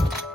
Wow.